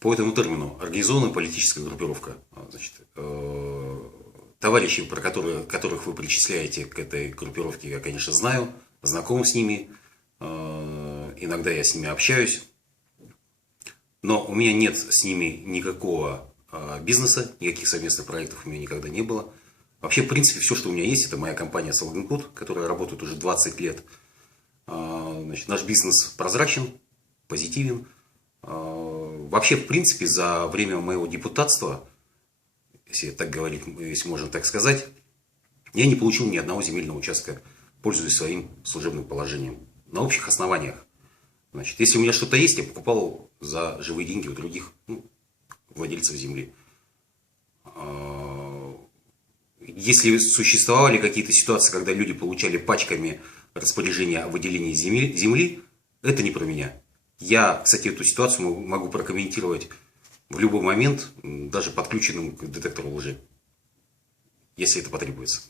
по этому термину организованная политическая группировка. Значит, товарищи, которых вы причисляете к этой группировке, я, конечно, знаю, знаком с ними, иногда я с ними общаюсь, но у меня нет с ними никакого бизнеса, никаких совместных проектов у меня никогда не было. Вообще, в принципе, все, что у меня есть, это моя компания Salgencode, которая работает уже 20 лет. Значит, наш бизнес прозрачен, позитивен. Вообще, в принципе, за время моего депутатства, если так говорить, если можно так сказать, я не получил ни одного земельного участка, пользуясь своим служебным положением. На общих основаниях. Значит, если у меня что-то есть, я покупал за живые деньги у других владельцев земли. Если существовали какие-то ситуации, когда люди получали пачками распоряжения о выделении земли, это не про меня. Я, кстати, эту ситуацию могу прокомментировать в любой момент, даже подключенным к детектору лжи, если это потребуется.